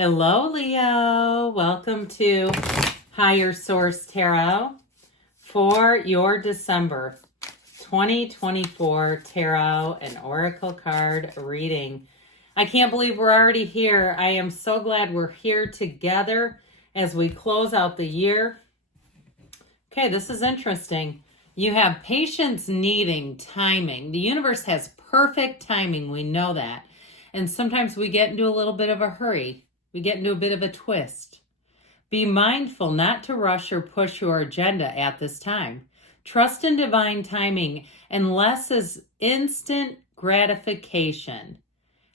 Hello, Leo. Welcome to Higher Source Tarot for your December 2024 Tarot and Oracle card reading. I can't believe we're already here. I am so glad we're here together as we close out the year. Okay, this is interesting. You have patience needing timing. The universe has perfect timing. We know that. And sometimes we get into a little bit of a hurry. We get into a bit of a twist. Be mindful not to rush or push your agenda at this time. Trust in divine timing, and less is instant gratification.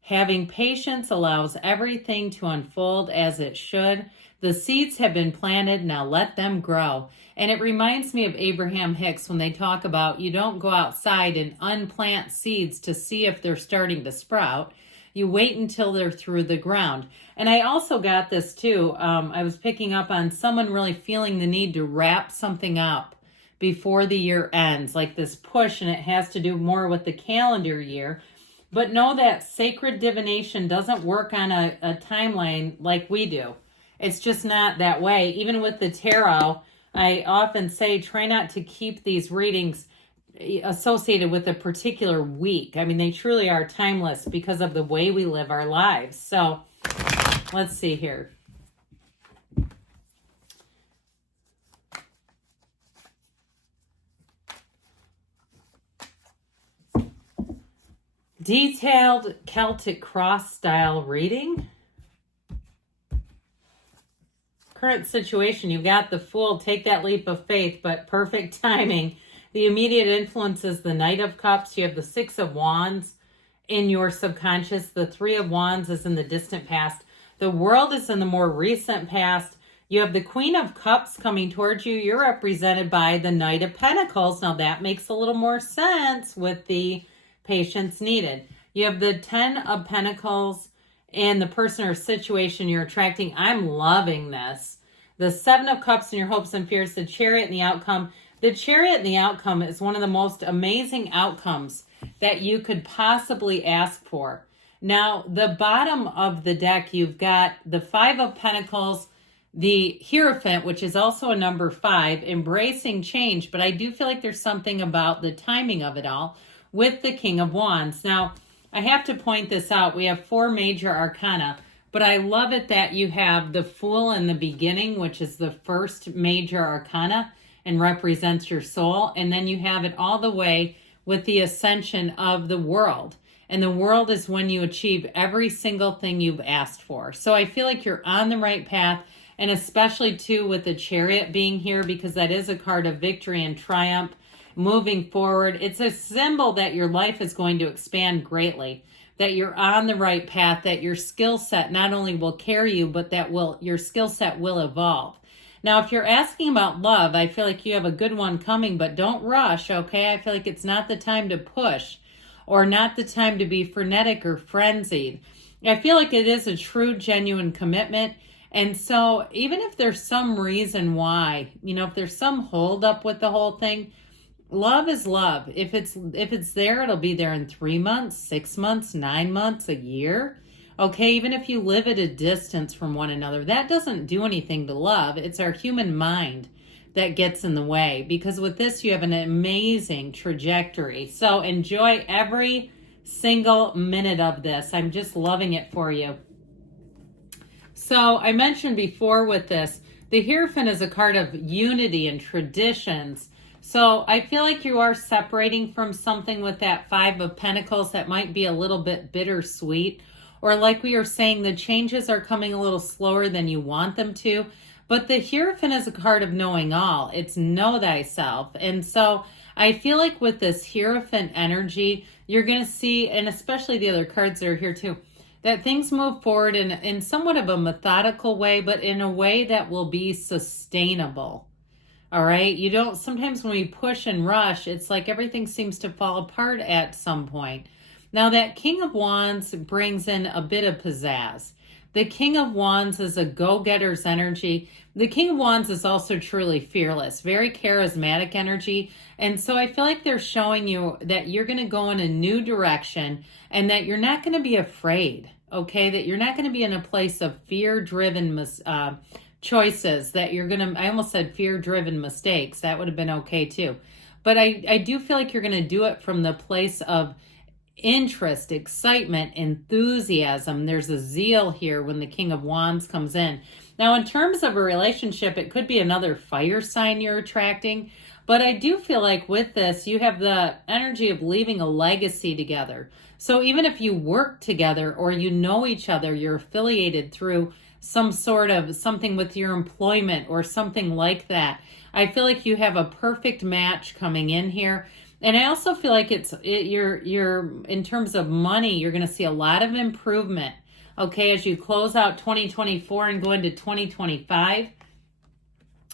Having patience allows everything to unfold as it should. The seeds have been planted, now let them grow. And it reminds me of Abraham Hicks when they talk about you don't go outside and unplant seeds to see if they're starting to sprout. You wait until they're through the ground. And I also got this too. I was picking up on someone really feeling the need to wrap something up before the year ends, like this push, and it has to do more with the calendar year. But know that sacred divination doesn't work on a timeline like we do. It's just not that way. Even with the tarot, I often say try not to keep these readings associated with a particular week. I mean, they truly are timeless because of the way we live our lives. So let's see here. Detailed Celtic cross style reading. Current situation, you've got the Fool, take that leap of faith, but perfect timing. The immediate influence is the Knight of Cups. You have the Six of Wands in your subconscious. The Three of Wands is in the distant past. The World is in the more recent past. You have the Queen of Cups coming towards you. You're represented by the Knight of Pentacles. Now that makes a little more sense with the patience needed. You have the Ten of Pentacles and the person or situation you're attracting. I'm loving this. The Seven of Cups and your hopes and fears. The Chariot and the outcome. The Chariot and the outcome is one of the most amazing outcomes that you could possibly ask for. Now, the bottom of the deck, you've got the Five of Pentacles, the Hierophant, which is also a number 5, embracing change. But I do feel like there's something about the timing of it all with the King of Wands. Now, I have to point this out. We have 4 major arcana, but I love it that you have the Fool in the beginning, which is the first major arcana and represents your soul. And then you have it all the way with the ascension of the World. And the World is when you achieve every single thing you've asked for. So I feel like you're on the right path, and especially too with the Chariot being here, because that is a card of victory and triumph moving forward. It's a symbol that your life is going to expand greatly, that you're on the right path, that your skill set not only will carry you, but that your skill set will evolve. Now, if you're asking about love, I feel like you have a good one coming, but don't rush, okay? I feel like it's not the time to push or not the time to be frenetic or frenzied. I feel like it is a true, genuine commitment. And so even if there's some reason why, if there's some holdup with the whole thing, love is love. If it's there, it'll be there in 3 months, 6 months, 9 months, a year. Okay, even if you live at a distance from one another, that doesn't do anything to love. It's our human mind that gets in the way, because with this, you have an amazing trajectory. So enjoy every single minute of this. I'm just loving it for you. So I mentioned before with this, the Hierophant is a card of unity and traditions. So I feel like you are separating from something with that Five of Pentacles that might be a little bit bittersweet. Or like we were saying, the changes are coming a little slower than you want them to. But the Hierophant is a card of knowing all. It's know thyself. And so I feel like with this Hierophant energy, you're going to see, and especially the other cards that are here too, that things move forward in somewhat of a methodical way, but in a way that will be sustainable. All right? Sometimes when we push and rush, it's like everything seems to fall apart at some point. Now that King of Wands brings in a bit of pizzazz. The King of Wands is a go-getter's energy. The King of Wands is also truly fearless, very charismatic energy. And so I feel like they're showing you that you're going to go in a new direction and that you're not going to be afraid. okay? That you're not going to be in a place of fear-driven choices, that you're going to, I almost said fear-driven mistakes. That would have been okay too. But I do feel like you're going to do it from the place of interest, excitement, enthusiasm. There's a zeal here when the King of Wands comes in. Now, in terms of a relationship, it could be another fire sign you're attracting. But I do feel like with this, you have the energy of leaving a legacy together. So even if you work together or you know each other, you're affiliated through some sort of something with your employment or something like that, I feel like you have a perfect match coming in here. And I also feel like you're in terms of money, you're going to see a lot of improvement. Okay, as you close out 2024 and go into 2025.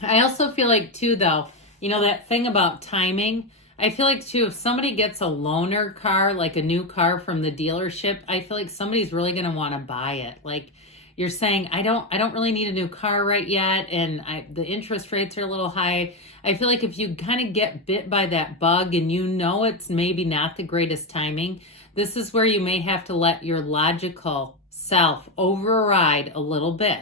I also feel like too, though, you know, that thing about timing, I feel like too, if somebody gets a loaner car, like a new car from the dealership, I feel like somebody's really going to want to buy it. Like you're saying, I don't really need a new car right yet, and the interest rates are a little high. I feel like if you kind of get bit by that bug and you know it's maybe not the greatest timing, this is where you may have to let your logical self override a little bit.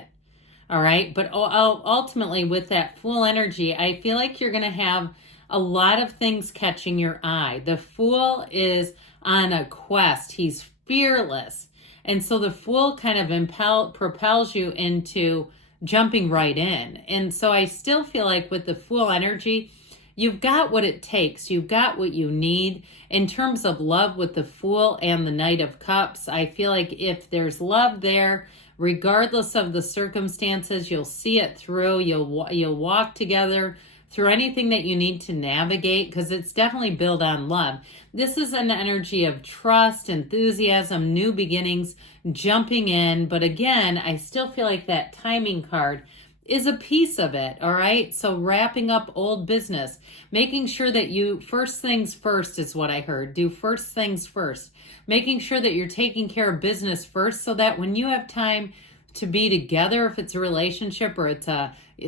All right. But ultimately, with that Fool energy, I feel like you're going to have a lot of things catching your eye. The Fool is on a quest. He's fearless. And so the Fool kind of propels you into jumping right in. And so I still feel like with the Fool energy, you've got what it takes. You've got what you need. In terms of love with the Fool and the Knight of Cups, I feel like if there's love there, regardless of the circumstances, you'll see it through. You'll walk together through anything that you need to navigate, because it's definitely built on love. This is an energy of trust, enthusiasm, new beginnings, jumping in. But again, I still feel like that timing card is a piece of it, all right? So wrapping up old business, making sure that you, first things first is what I heard. Do first things first. Making sure that you're taking care of business first, so that when you have time to be together, if it's a relationship or it's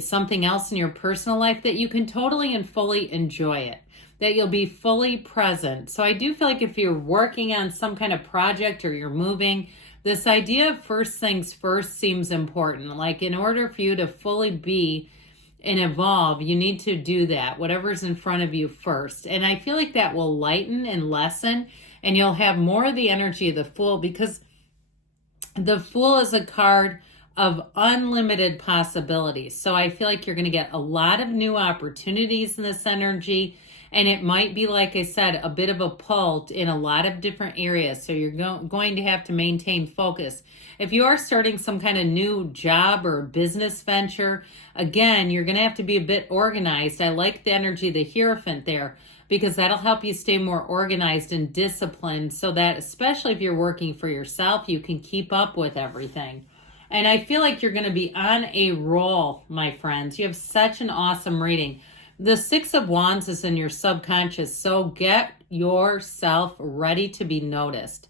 something else in your personal life, that you can totally and fully enjoy it, that you'll be fully present. So I do feel like if you're working on some kind of project or you're moving, this idea of first things first seems important. Like in order for you to fully be and evolve, you need to do that, whatever's in front of you first. And I feel like that will lighten and lessen, and you'll have more of the energy of the Fool, because the Fool is a card of unlimited possibilities. So I feel like you're going to get a lot of new opportunities in this energy. And it might be, like I said, a bit of a pull in a lot of different areas. So you're going to have to maintain focus. If you are starting some kind of new job or business venture, again, you're going to have to be a bit organized. I like the energy of the Hierophant there, because that'll help you stay more organized and disciplined, so that especially if you're working for yourself, you can keep up with everything. And I feel like you're going to be on a roll, my friends. You have such an awesome reading. The Six of Wands is in your subconscious, so get yourself ready to be noticed.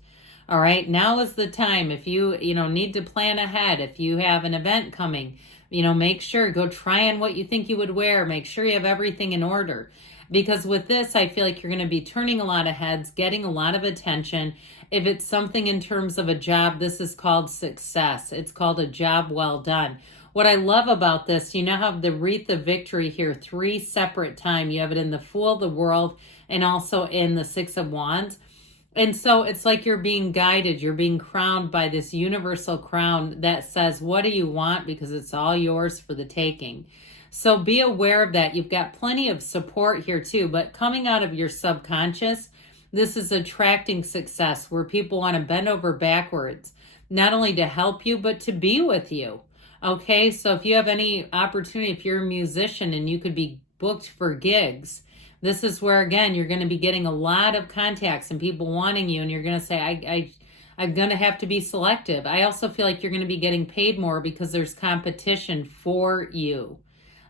All right, now is the time. If you need to plan ahead, if you have an event coming, make sure, go try on what you think you would wear. Make sure you have everything in order. Because with this, I feel like you're going to be turning a lot of heads, getting a lot of attention. If it's something in terms of a job, this is called success. It's called a job well done. What I love about this, you now have the Wreath of Victory here 3 separate times. You have it in the Fool, the World, and also in the Six of Wands. And so it's like you're being guided. You're being crowned by this universal crown that says, what do you want? Because it's all yours for the taking. So be aware of that. You've got plenty of support here too, but coming out of your subconscious, this is attracting success where people want to bend over backwards, not only to help you, but to be with you. Okay, so if you have any opportunity, if you're a musician and you could be booked for gigs, this is where, again, you're going to be getting a lot of contacts and people wanting you, and you're going to say, I'm going to have to be selective. I also feel like you're going to be getting paid more because there's competition for you.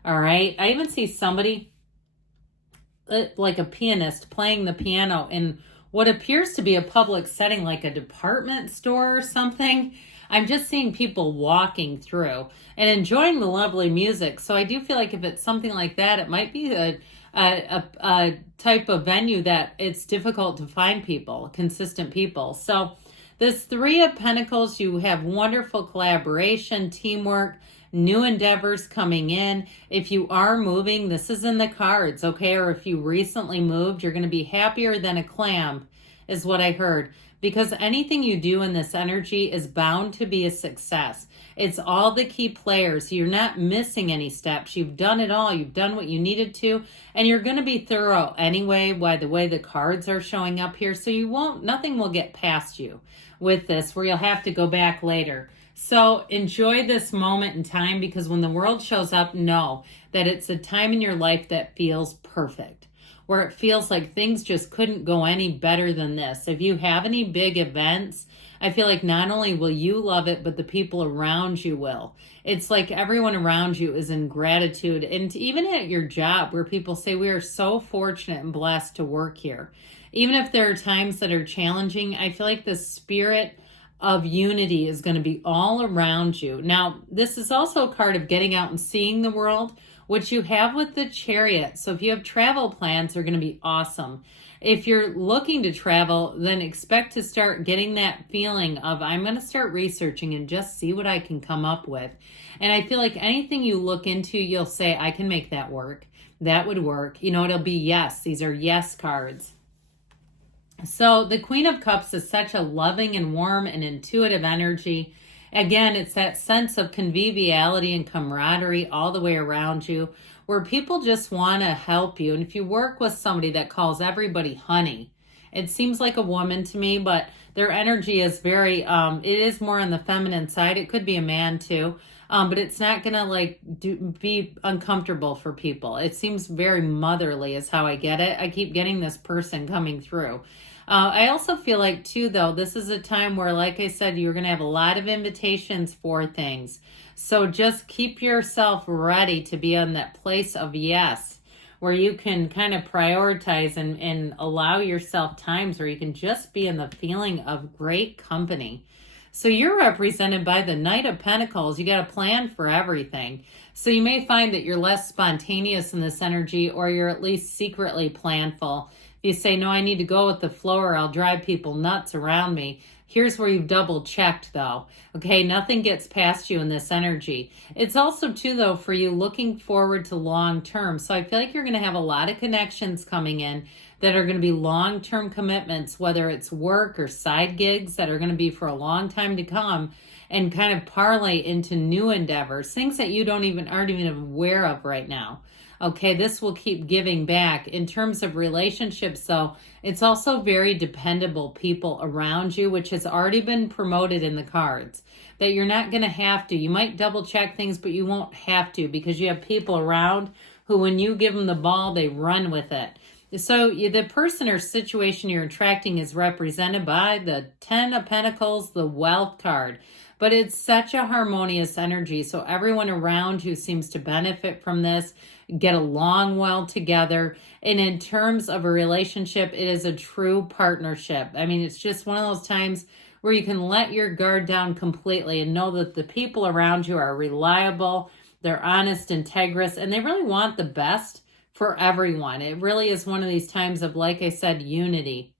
All right. I even see somebody like a pianist playing the piano in what appears to be a public setting, like a department store or something. I'm just seeing people walking through and enjoying the lovely music. So I do feel like if it's something like that, it might be a type of venue that it's difficult to find people, consistent people. So This Three of Pentacles, you have wonderful collaboration, teamwork, new endeavors coming in. If you are moving, this is in the cards, okay? Or if you recently moved, you're going to be happier than a clam, is what I heard. Because anything you do in this energy is bound to be a success. It's all the key players. You're not missing any steps. You've done it all. You've done what you needed to. And you're going to be thorough anyway by the way the cards are showing up here. So nothing will get past you with this where you'll have to go back later. So enjoy this moment in time, because when the world shows up, know that it's a time in your life that feels perfect, where it feels like things just couldn't go any better than this. If you have any big events, I feel like not only will you love it, but the people around you will. It's like everyone around you is in gratitude. And even at your job, where people say, we are so fortunate and blessed to work here. Even if there are times that are challenging, I feel like the spirit of unity is going to be all around you. Now, this is also a card of getting out and seeing the world, which you have with the Chariot. So if you have travel plans, they're going to be awesome. If you're looking to travel, then expect to start getting that feeling of, I'm going to start researching and just see what I can come up with. And I feel like anything you look into, you'll say, I can make that work. That would work. It'll be yes. These are yes cards. So the Queen of Cups is such a loving and warm and intuitive energy. Again, it's that sense of conviviality and camaraderie all the way around you, where people just want to help you. And if you work with somebody that calls everybody honey, it seems like a woman to me, but their energy is very, it is more on the feminine side. It could be a man too, but it's not going to be uncomfortable for people. It seems very motherly is how I get it. I keep getting this person coming through. I also feel like too, though, this is a time where, like I said, you're going to have a lot of invitations for things. So just keep yourself ready to be on that place of yes, where you can kind of prioritize and allow yourself times where you can just be in the feeling of great company. So you're represented by the Knight of Pentacles. You got a plan for everything. So you may find that you're less spontaneous in this energy, or you're at least secretly planful. You say, no, I need to go with the flow or I'll drive people nuts around me. Here's where you've double checked though. Okay, nothing gets past you in this energy. It's also too though for you looking forward to long term. So I feel like you're going to have a lot of connections coming in that are going to be long-term commitments, whether it's work or side gigs that are going to be for a long time to come, and kind of parlay into new endeavors, things that you aren't even aware of right now. Okay, this will keep giving back. In terms of relationships, though, it's also very dependable people around you, which has already been promoted in the cards, that you're not going to have to. You might double check things, but you won't have to, because you have people around who, when you give them the ball, they run with it. So the person or situation you're attracting is represented by the Ten of Pentacles, the Wealth card. But it's such a harmonious energy. So everyone around you seems to benefit from this, get along well together. And in terms of a relationship, it is a true partnership. I mean, it's just one of those times where you can let your guard down completely and know that the people around you are reliable, they're honest, integrous, and they really want the best for everyone. It really is one of these times of, like I said, unity.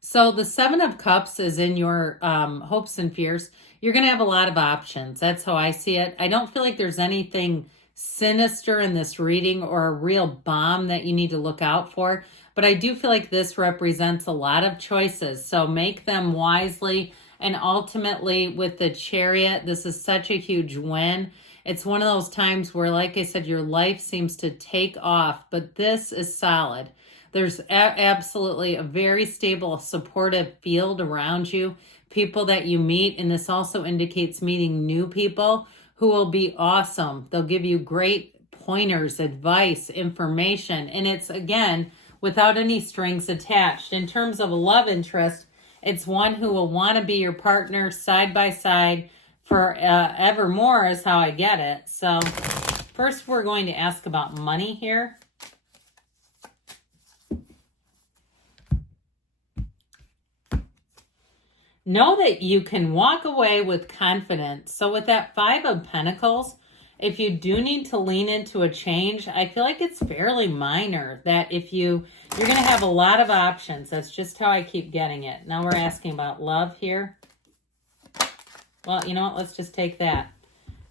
So the Seven of Cups is in your hopes and fears. You're going to have a lot of options. That's how I see it. I don't feel like there's anything sinister in this reading or a real bomb that you need to look out for. But I do feel like this represents a lot of choices. So make them wisely. And ultimately with the Chariot, this is such a huge win. It's one of those times where, like I said, your life seems to take off. But this is solid. There's absolutely a very stable, supportive field around you, people that you meet. And this also indicates meeting new people who will be awesome. They'll give you great pointers, advice, information. And it's, again, without any strings attached. In terms of a love interest, it's one who will want to be your partner side by side for evermore is how I get it. So first we're going to ask about money here. Know that you can walk away with confidence. So with that Five of Pentacles, If you do need to lean into a change, I feel like it's fairly minor. That if you're going to have a lot of options. That's just how I keep getting it. Now we're asking about love here. Well, you know what? Let's just take that.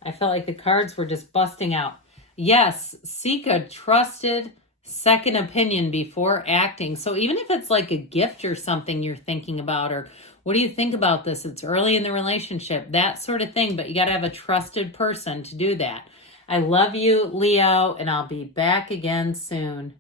I felt like the cards were just busting out. Yes, seek a trusted second opinion before acting. So even if it's like a gift or something you're thinking about, or what do you think about this? It's early in the relationship, that sort of thing. But you got to have a trusted person to do that. I love you, Leo, and I'll be back again soon.